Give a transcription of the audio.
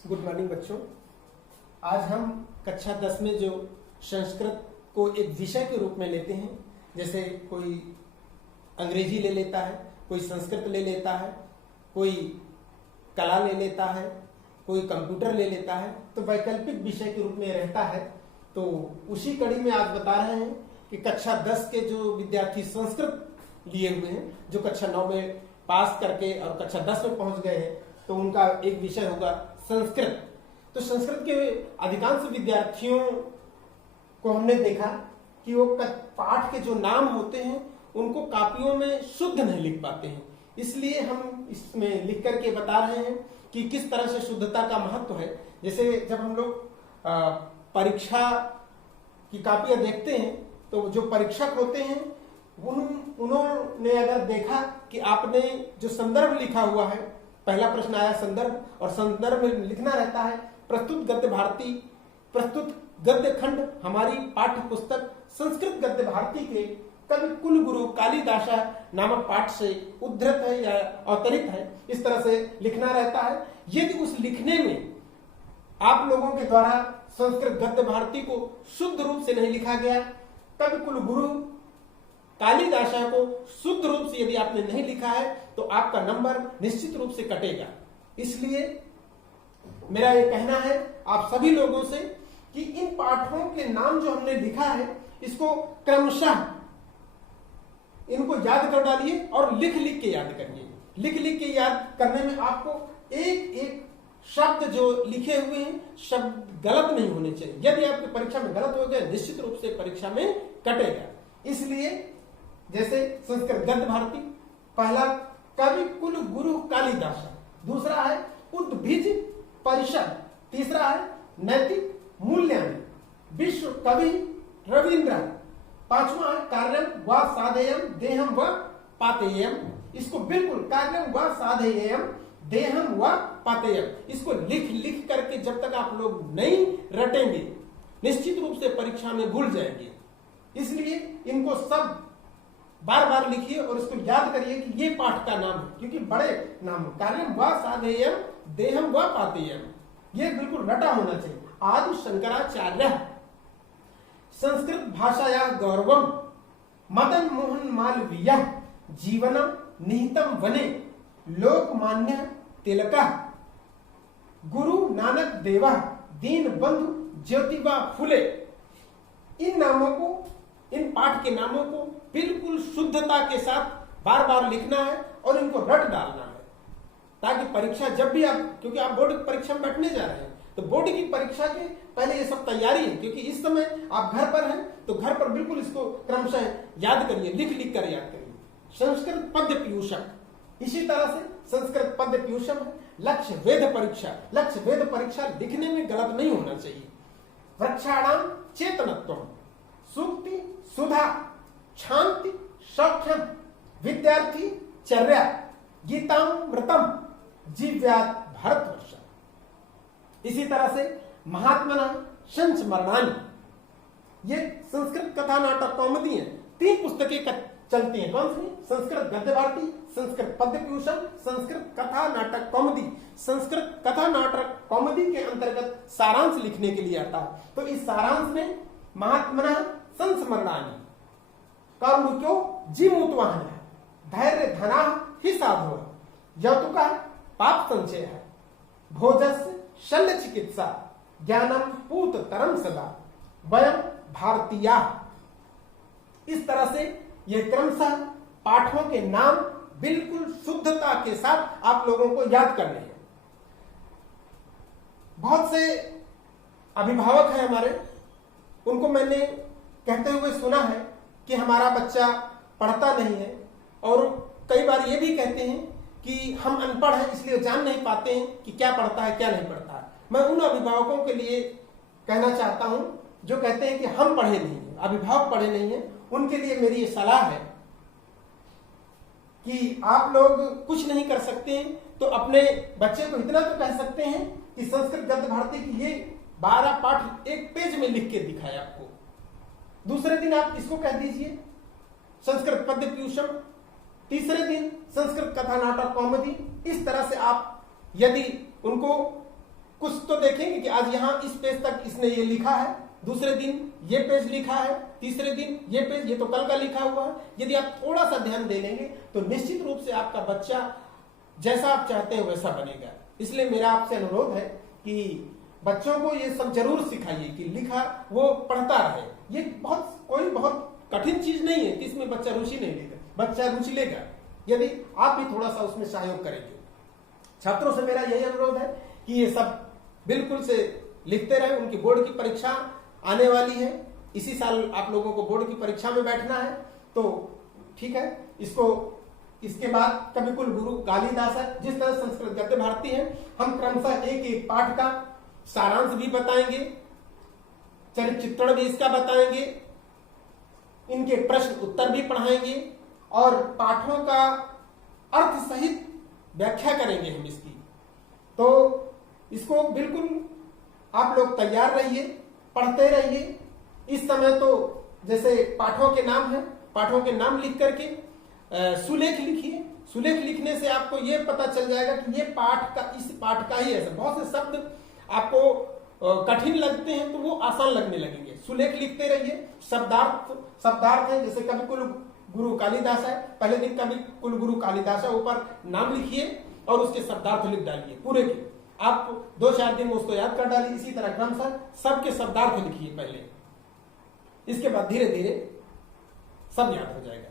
Good morning बच्चों। आज हम कक्षा 10 में जो संस्कृत को एक विषय के रूप में लेते हैं, जैसे कोई अंग्रेजी ले लेता है, कोई संस्कृत ले लेता है, कोई कला ले लेता है, कोई कंप्यूटर ले लेता है, तो वैकल्पिक विषय के रूप में रहता है। तो उसी कड़ी में आज बता रहे हैं कि कक्षा 10 के जो विद्यार्थी संस्कृत लिए हुए हैं, जो कक्षा 9 में पास करके और कक्षा 10 में पहुंच गए हैं, तो उनका एक विषय होगा संस्कृत। तो संस्कृत के अधिकांश विद्यार्थियों को हमने देखा कि वो पाठ के जो नाम होते हैं उनको कापियों में शुद्ध नहीं लिख पाते हैं। इसलिए हम इसमें लिख करके बता रहे हैं कि किस तरह से शुद्धता का महत्व है। जैसे जब हम लोग परीक्षा की कापियां देखते हैं तो जो परीक्षक होते हैं उन्होंने अगर देखा कि आपने जो संदर्भ लिखा हुआ है, पहला प्रश्न आया संदर्भ, और संदर्भ में लिखना रहता है प्रस्तुत गद्य भारती, प्रस्तुत गद्य खंड हमारी पाठ्य पुस्तक संस्कृत गद्य भारती के कवि कुलगुरु कालिदासा नामक पाठ से उद्धृत है या अवतरित है, इस तरह से लिखना रहता है। यदि उस लिखने में आप लोगों के द्वारा संस्कृत गद्य भारती को शुद्ध रूप से नहीं लिखा गया, कवि कुलगुरु कालिदासा को शुद्ध रूप से यदि आपने नहीं लिखा है, तो आपका नंबर निश्चित रूप से कटेगा। इसलिए मेरा ये कहना है आप सभी लोगों से कि इन पाठों के नाम जो हमने लिखा है, इसको क्रमशः इनको याद कर डालिए और लिख लिख के याद करिए। लिख लिख के याद करने में आपको एक एक शब्द जो लिखे हुए हैं, शब्द गलत नहीं होने चाहिए। यदि आपकी परीक्षा में गलत हो गया, निश्चित रूप से परीक्षा में कटेगा। इसलिए जैसे संस्कृत गद्य भारती, पहला कवि कुलगुरु कालिदासा, दूसरा है उद्भिज परिषद, तीसरा है नैतिक मूल्यांकन, विश्व कवि रविंद्र, पांचवा है कार्यम व साधेयम देहम व पातेयम। इसको बिल्कुल कार्यम व साधेयम देहम व पातेयम, इसको लिख लिख करके जब तक आप लोग नहीं रटेंगे, निश्चित रूप से परीक्षा में भूल जाएंगे। इसलिए इनको सब बार बार लिखिए और इसको याद करिए कि ये पाठ का नाम है, क्योंकि बड़े नाम कार्यम व साधेयम देहम व पातेयम, ये बिल्कुल रटा होना चाहिए। आदि शंकराचार्य संस्कृत भाषाया गौरवम मदन मोहन मालवीय जीवनम निहितम वने लोकमान्य तिलका गुरु नानक देवा दीन बंधु ज्योतिबा फुले। इन नामों को, इन पाठ के नामों को बिल्कुल शुद्धता के साथ बार बार लिखना है और इनको रट डालना है, ताकि परीक्षा जब भी आप, क्योंकि आप बोर्ड की परीक्षा में बैठने जा रहे हैं, तो बोर्ड की परीक्षा के पहले ये सब तैयारी है। क्योंकि इस समय आप घर पर हैं तो घर पर बिल्कुल इसको क्रमशः याद करिए, लिख लिख कर याद करिए। संस्कृत पद्य पीयूषक, इसी तरह से संस्कृत पद्य पीयूषम है। लक्ष्य वेद परीक्षा, लक्ष्य वेद परीक्षा लिखने में गलत नहीं होना चाहिए। वृक्षाणाम चेतनत्व, सूक्ति सुधा, शांति सौख्यम, विद्यार्थी चर्या, गीतामृतम, जीव्यात भारतवर्ष। इसी तरह से महात्मना संस्मरणानि, ये संस्कृत कथा नाटक कौमुदी है। 3 पुस्तकें चलती हैं। कौन सी? संस्कृत गद्य भारती, संस्कृत पद्य पीयूषम, संस्कृत कथा नाटक कौमुदी। संस्कृत कथा नाटक कौमुदी के अंतर्गत सारांश लिखने के लिए आता है। तो इस सारांश में महात्मना संस्मरणानि, कर्मुक्यो जीमूतवाहन है, धैर्य धना ही साधो है, यौतुका पाप संचय है, भोजस्य शल्य चिकित्सा, ज्ञानम पूत तरम सदा, वयम भारतीया। इस तरह से ये क्रमशः पाठों के नाम बिल्कुल शुद्धता के साथ आप लोगों को याद करने हैं। बहुत से अभिभावक हैं हमारे, उनको मैंने कहते हुए सुना है कि हमारा बच्चा पढ़ता नहीं है, और कई बार ये भी कहते हैं कि हम अनपढ़ हैं इसलिए जान नहीं पाते हैं कि क्या पढ़ता है क्या नहीं पढ़ता है। मैं उन अभिभावकों के लिए कहना चाहता हूं जो कहते हैं कि हम पढ़े नहीं हैं, अभिभावक पढ़े नहीं हैं, उनके लिए मेरी ये सलाह है कि आप लोग कुछ नहीं कर सकते हैं तो अपने बच्चे को इतना तो कह सकते हैं कि संस्कृत गद्य भारती की ये 12 पाठ एक पेज में लिख के दिखाए आपको। दूसरे दिन आप इसको कह दीजिए संस्कृत पद्य पीयूषम, तीसरे दिन संस्कृत कथा नाटक कौमुदी। इस तरह से आप यदि उनको कुछ तो देखेंगे कि आज यहाँ इस पेज तक इसने ये लिखा है, दूसरे दिन ये पेज लिखा है, तीसरे दिन ये पेज, ये तो कल का लिखा हुआ है। यदि आप थोड़ा सा ध्यान दे लेंगे तो निश्चित रूप से आपका बच्चा जैसा आप चाहते हैं वैसा बनेगा। इसलिए मेरा आपसे अनुरोध है कि बच्चों को ये सब जरूर सिखाइए कि लिखा वो पढ़ता रहे। ये बहुत कठिन चीज नहीं है कि इसमें बच्चा रुचि नहीं लेगा, बच्चा रुचि लेगा यदि आप भी थोड़ा सा उसमें सहयोग करेंगे। छात्रों से मेरा यही अनुरोध है कि ये सब बिल्कुल से लिखते रहे। उनकी बोर्ड की परीक्षा आने वाली है, इसी साल आप लोगों को बोर्ड की परीक्षा में बैठना है, तो ठीक है। इसके बाद कवि कुल गुरु कालिदास है, जिस तरह संस्कृत गद्य भारती है, हम क्रमशः एक एक पाठ का सारांश भी बताएंगे, चरित्र चित्रण भी इसका बताएंगे, इनके प्रश्न उत्तर भी पढ़ाएंगे और पाठों का अर्थ सहित व्याख्या करेंगे हम इसकी। तो इसको बिल्कुल आप लोग तैयार रहिए, पढ़ते रहिए। इस समय तो जैसे पाठों के नाम है, पाठों के नाम लिख करके सुलेख लिखिए। सुलेख लिखने से आपको ये पता चल जाएगा कि ये पाठ का, इस पाठ का ही है। बहुत से शब्द आपको कठिन लगते हैं तो वो आसान लगने लगेंगे। सुलेख लिखते रहिए। शब्दार्थ है, जैसे कवि कुल गुरु कालिदास है, पहले दिन कवि कुल गुरु कालिदास है, ऊपर नाम लिखिए और उसके शब्दार्थ लिख डालिए पूरे के। आप 2-4 दिन में उसको याद कर डालिए। इसी तरह क्रमशः सबके शब्दार्थ लिखिए पहले, इसके बाद धीरे धीरे सब याद हो जाएगा।